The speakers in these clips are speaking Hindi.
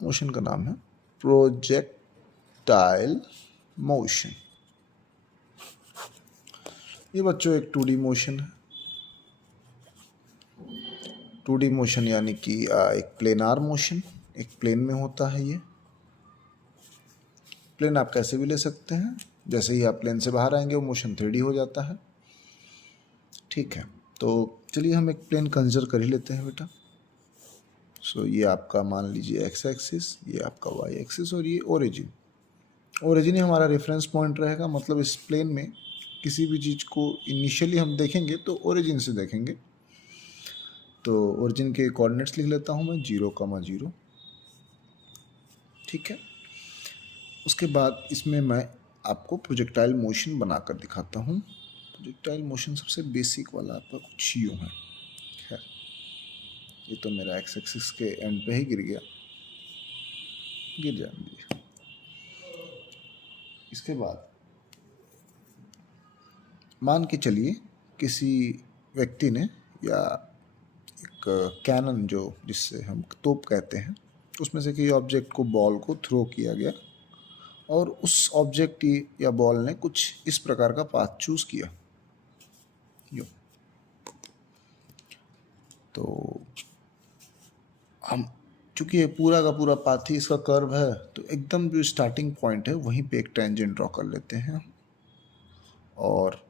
मोशन का नाम है प्रोजेक्टाइल मोशन। ये बच्चों एक 2D मोशन है। 2D मोशन यानी कि एक प्लेनार मोशन, एक प्लेन में होता है। ये प्लेन आप कैसे भी ले सकते हैं, जैसे ही आप प्लेन से बाहर आएंगे वो मोशन 3D हो जाता है। ठीक है, तो चलिए हम एक प्लेन कंसिडर कर ही लेते हैं बेटा। सो ये आपका मान लीजिए एक्स एक्सिस, ये आपका वाई एक्सिस और ये ओरिजिन। ओरिजिन ही हमारा रेफरेंस पॉइंट रहेगा। मतलब इस प्लेन में किसी भी चीज़ को इनिशियली हम देखेंगे तो ओरिजिन से देखेंगे। तो ओरिजिन के कोऑर्डिनेट्स लिख लेता हूँ मैं 0,0। ठीक है, उसके बाद इसमें मैं आपको प्रोजेक्टाइल मोशन बनाकर दिखाता हूँ। प्रोजेक्टाइल मोशन सबसे बेसिक वाला आपका कुछ यूँ है। खैर, ये तो मेरा एक्स एक्सिस के एंड पे ही गिर गया, गिर जाने दीजिए। इसके बाद मान के चलिए किसी व्यक्ति ने या एक कैनन जो जिससे हम तोप कहते हैं, उसमें से किसी ऑब्जेक्ट को बॉल को थ्रो किया गया और उस ऑब्जेक्ट या बॉल ने कुछ इस प्रकार का पाथ चूज किया। यो तो हम चूंकि ये पूरा का पूरा पाथ ही इसका कर्व है, तो एकदम जो स्टार्टिंग पॉइंट है वहीं पे एक टेंजेंट ड्रॉ कर लेते हैं। और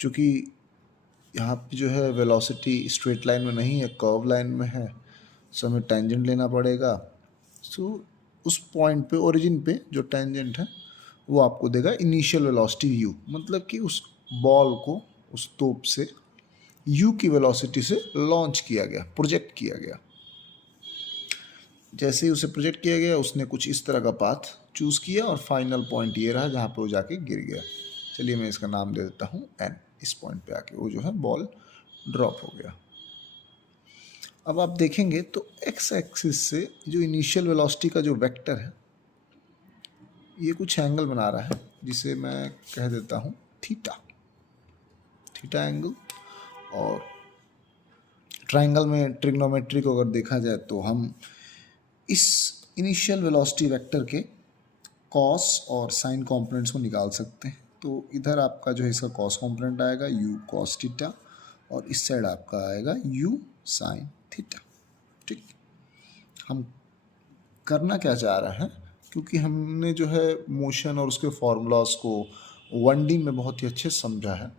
चूंकि यहाँ पे जो है वेलोसिटी स्ट्रेट लाइन में नहीं है, कर्व लाइन में है, सो हमें टेंजेंट लेना पड़ेगा। सो उस पॉइंट पे, ओरिजिन पे जो टेंजेंट है वो आपको देगा इनिशियल वेलोसिटी u। मतलब कि उस बॉल को उस तोप से u की वेलोसिटी से लॉन्च किया गया, प्रोजेक्ट किया गया। जैसे ही उसे प्रोजेक्ट किया गया, उसने कुछ इस तरह का पाथ चूज़ किया और फाइनल पॉइंट ये रहा जहाँ पे वो जाके गिर गया। चलिए मैं इसका नाम दे देता हूँ n। इस पॉइंट पे आके वो जो है बॉल ड्रॉप हो गया। अब आप देखेंगे तो एक्स एक्सिस से जो इनिशियल वेलोसिटी का जो वेक्टर है, ये कुछ एंगल बना रहा है जिसे मैं कह देता हूँ थीटा, थीटा एंगल। और ट्राइंगल में ट्रिग्नोमेट्री को अगर देखा जाए तो हम इस इनिशियल वेलोसिटी वेक्टर के कॉस और साइन कंपोनेंट्स को निकाल सकते हैं। तो इधर आपका जो है इसका कॉस कंपोनेंट आएगा u cos थीटा, और इस साइड आपका आएगा u sin थीटा। ठीक, हम करना क्या चाह रहे हैं, क्योंकि हमने जो है मोशन और उसके फॉर्मूलाज को 1D में बहुत ही अच्छे समझा है,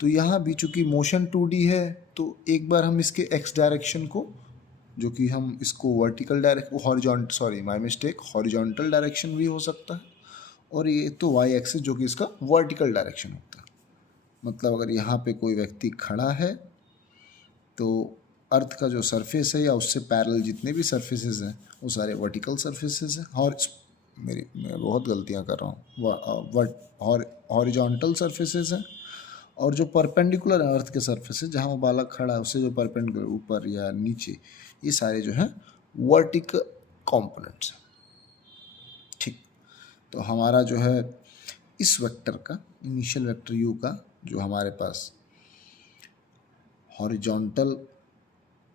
तो यहाँ भी चूँकि मोशन 2D है, तो एक बार हम इसके x डायरेक्शन को, जो कि हम इसको वर्टिकल हॉरिजॉन्टल डायरेक्शन भी हो सकता है, और ये तो y एक्सिस जो कि इसका वर्टिकल डायरेक्शन होता है। मतलब अगर यहाँ पे कोई व्यक्ति खड़ा है तो अर्थ का जो सरफेस है या उससे पैरेलल जितने भी सरफेसेस हैं वो सारे वर्टिकल सरफेसेस हैं। और मैं बहुत गलतियाँ कर रहा हूँ, हॉरिजॉन्टल सरफेसेस हैं। और जो परपेंडिकुलर अर्थ के सरफेस है, जहाँ वो बालक खड़ा है उससे जो परपेंडिकुलर ऊपर या नीचे, ये सारे जो हैं वर्टिकल कंपोनेंट्स हैं। ठीक, तो हमारा जो है इस वेक्टर का इनिशियल वेक्टर u का जो हमारे पास हॉरिजॉन्टल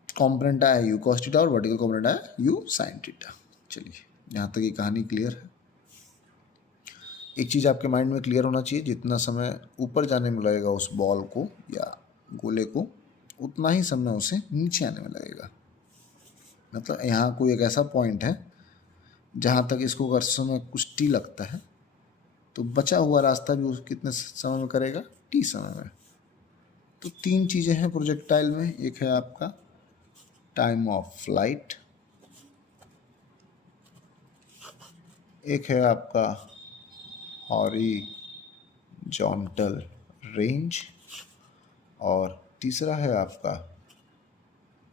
कंपोनेंट आया u cos थीटा और वर्टिकल कंपोनेंट आया u sin थीटा। चलिए यहाँ तक ये कहानी क्लियर है। एक चीज़ आपके माइंड में क्लियर होना चाहिए, जितना समय ऊपर जाने में लगेगा उस बॉल को या गोले को, उतना ही समय उसे नीचे आने में लगेगा। मतलब यहाँ कोई एक ऐसा पॉइंट है जहाँ तक इसको अगर समय कुछ t लगता है, तो बचा हुआ रास्ता भी उस कितने समय में करेगा, t समय में। तो 3 चीज़ें हैं प्रोजेक्टाइल में। एक है आपका टाइम ऑफ फ्लाइट, एक है आपका हॉरिजॉन्टल रेंज, और तीसरा है आपका,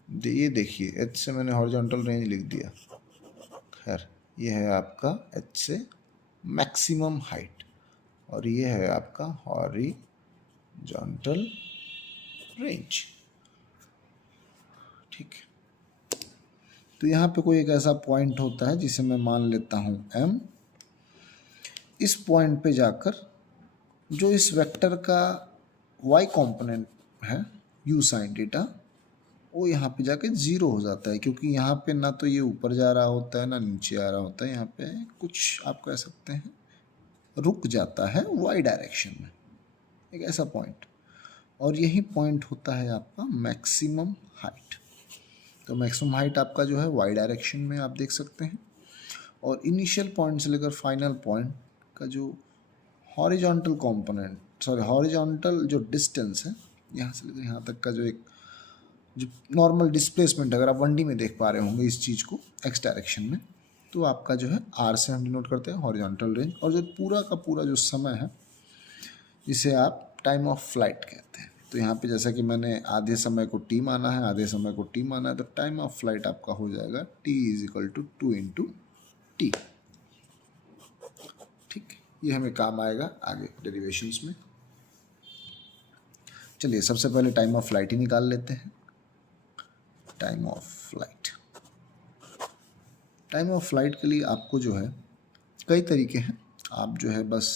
ये देखिए h से मैंने हॉरिजॉन्टल रेंज लिख दिया, खैर ये है आपका h से मैक्सिमम हाइट, और ये है आपका हॉरिजॉन्टल रेंज। ठीक है, तो यहाँ पे कोई एक ऐसा पॉइंट होता है जिसे मैं मान लेता हूँ m। इस पॉइंट पे जाकर जो इस वेक्टर का y कंपोनेंट है u sin थीटा, वो यहाँ पे जाके ज़ीरो हो जाता है, क्योंकि यहाँ पे ना तो ये ऊपर जा रहा होता है ना नीचे आ रहा होता है, यहाँ पे कुछ आप कह सकते हैं रुक जाता है वाई डायरेक्शन में, एक ऐसा पॉइंट। और यही पॉइंट होता है आपका मैक्सिमम हाइट। तो मैक्सिमम हाइट आपका जो है वाई डायरेक्शन में आप देख सकते हैं। और इनिशियल पॉइंट से लेकर फाइनल पॉइंट का जो हॉरिजॉन्टल कंपोनेंट, सॉरी हॉरिजॉन्टल जो डिस्टेंस है यहाँ से लेकर यहाँ तक का जो एक जो नॉर्मल डिस्प्लेसमेंट, अगर आप 1D में देख पा रहे होंगे इस चीज़ को एक्स डायरेक्शन में, तो आपका जो है आर से हम डिनोट करते हैं हॉरिजॉन्टल रेंज। और जो पूरा का पूरा जो समय है इसे आप टाइम ऑफ फ्लाइट कहते हैं। तो यहाँ पे जैसा कि मैंने आधे समय को टी माना है, आधे समय को टी माना है, तो टाइम ऑफ फ्लाइट आपका हो जाएगा t = 2 × t। ठीक, ये हमें काम आएगा आगे डेरिवेशंस में। चलिए सबसे पहले टाइम ऑफ फ्लाइट ही निकाल लेते हैं। Time of flight, time of flight के लिए आपको जो है कई तरीके हैं। आप जो है बस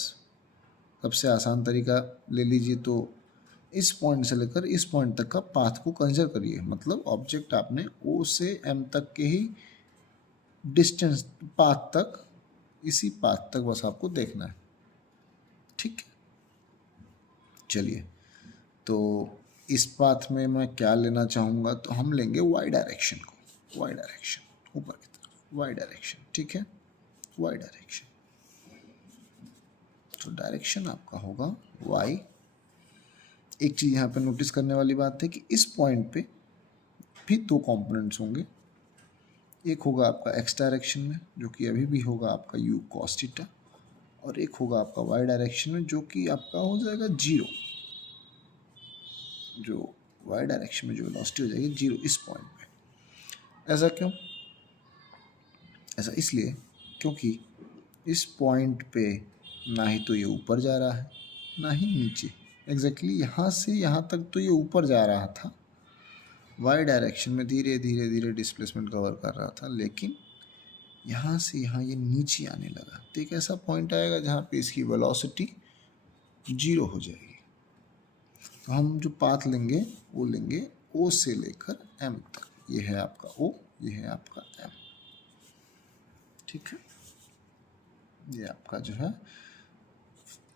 सबसे आसान तरीका ले लीजिए, तो इस पॉइंट से लेकर इस पॉइंट तक का पाथ को कंसिडर करिए। मतलब ऑब्जेक्ट आपने O से M तक के ही डिस्टेंस पाथ तक, इसी पाथ तक बस आपको देखना है। ठीक है, चलिए तो इस पाथ में मैं क्या लेना चाहूँगा, तो हम लेंगे वाई डायरेक्शन को, वाई डायरेक्शन ऊपर की तरफ, वाई डायरेक्शन। ठीक है, वाई डायरेक्शन, तो डायरेक्शन आपका होगा वाई। एक चीज़ यहाँ पे नोटिस करने वाली बात है कि इस पॉइंट पे भी दो कंपोनेंट्स होंगे। एक होगा आपका एक्स डायरेक्शन में जो कि अभी भी होगा आपका u cos थीटा, और एक होगा आपका वाई डायरेक्शन में जो कि आपका हो जाएगा जीरो। जो वाई डायरेक्शन में जो वेलोसिटी हो जाएगी जीरो इस पॉइंट पे। ऐसा क्यों? ऐसा इसलिए क्योंकि इस पॉइंट पे ना ही तो ये ऊपर जा रहा है ना ही नीचे। एग्जैक्टली यहाँ से यहाँ तक तो ये ऊपर जा रहा था वाई डायरेक्शन में, धीरे धीरे धीरे डिस्प्लेसमेंट कवर कर रहा था, लेकिन यहाँ से यहाँ ये नीचे आने लगा। तो एक ऐसा पॉइंट आएगा जहाँ पे इसकी वेलोसिटी जीरो हो जाएगी। तो हम जो पाथ लेंगे वो लेंगे O से लेकर M तक। ये है आपका O, ये है आपका M। ठीक है, ये आपका जो है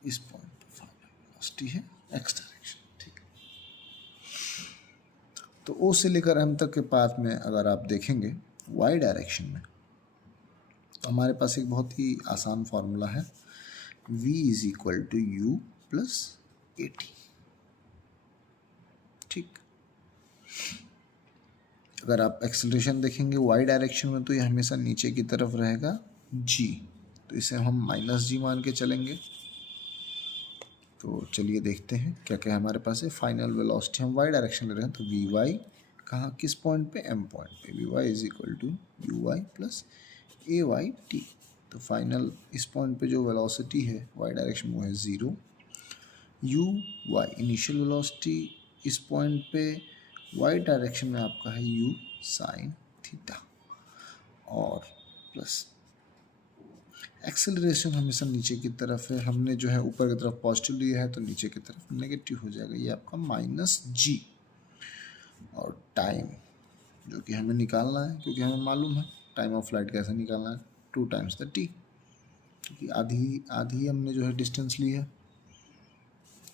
इस पॉइंट पर फाइनल वेलोसिटी है एक्स डायरेक्शन। ठीक है, तो O से लेकर M तक के पाथ में अगर आप देखेंगे वाई डायरेक्शन में, तो हमारे पास एक बहुत ही आसान फॉर्मूला है, v = u + at। ठीक, अगर आप एक्सेलरेशन देखेंगे वाई डायरेक्शन में तो ये हमेशा नीचे की तरफ रहेगा g, तो इसे हम -g मान के चलेंगे। तो चलिए देखते हैं क्या क्या हमारे पास है। फाइनल वेलोसिटी हम वाई डायरेक्शन ले रहे हैं, तो वी वाई कहाँ, किस पॉइंट पे, m पॉइंट पे। V y = u y + a y t। तो फाइनल इस पॉइंट पे जो वेलोसिटी है वाई डायरेक्शन में वो है 0। u y इनिशियल वेलोसिटी इस पॉइंट पे वाई डायरेक्शन में आपका है u sin थीटा, और प्लस एक्सेलरेशन हमेशा नीचे की तरफ है। हमने जो है ऊपर की तरफ पॉजिटिव लिया है तो नीचे की तरफ नेगेटिव हो जाएगा, ये आपका -g। और टाइम जो कि हमें निकालना है, क्योंकि हमें मालूम है टाइम ऑफ फ्लाइट कैसे निकालना है, 2 × द t, क्योंकि आधी हमने जो है डिस्टेंस ली है।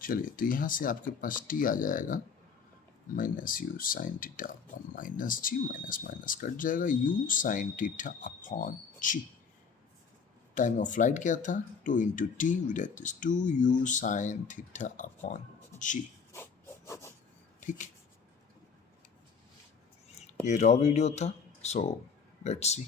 चलिए तो यहाँ से आपके पास t आ जाएगा -u sin theta upon -g, minus cut जाएगा u sin theta upon g। Time of flight क्या था, 2 × t, that is 2u sin theta upon g। ठीक, ये रॉ वीडियो था, सो लेट्स सी।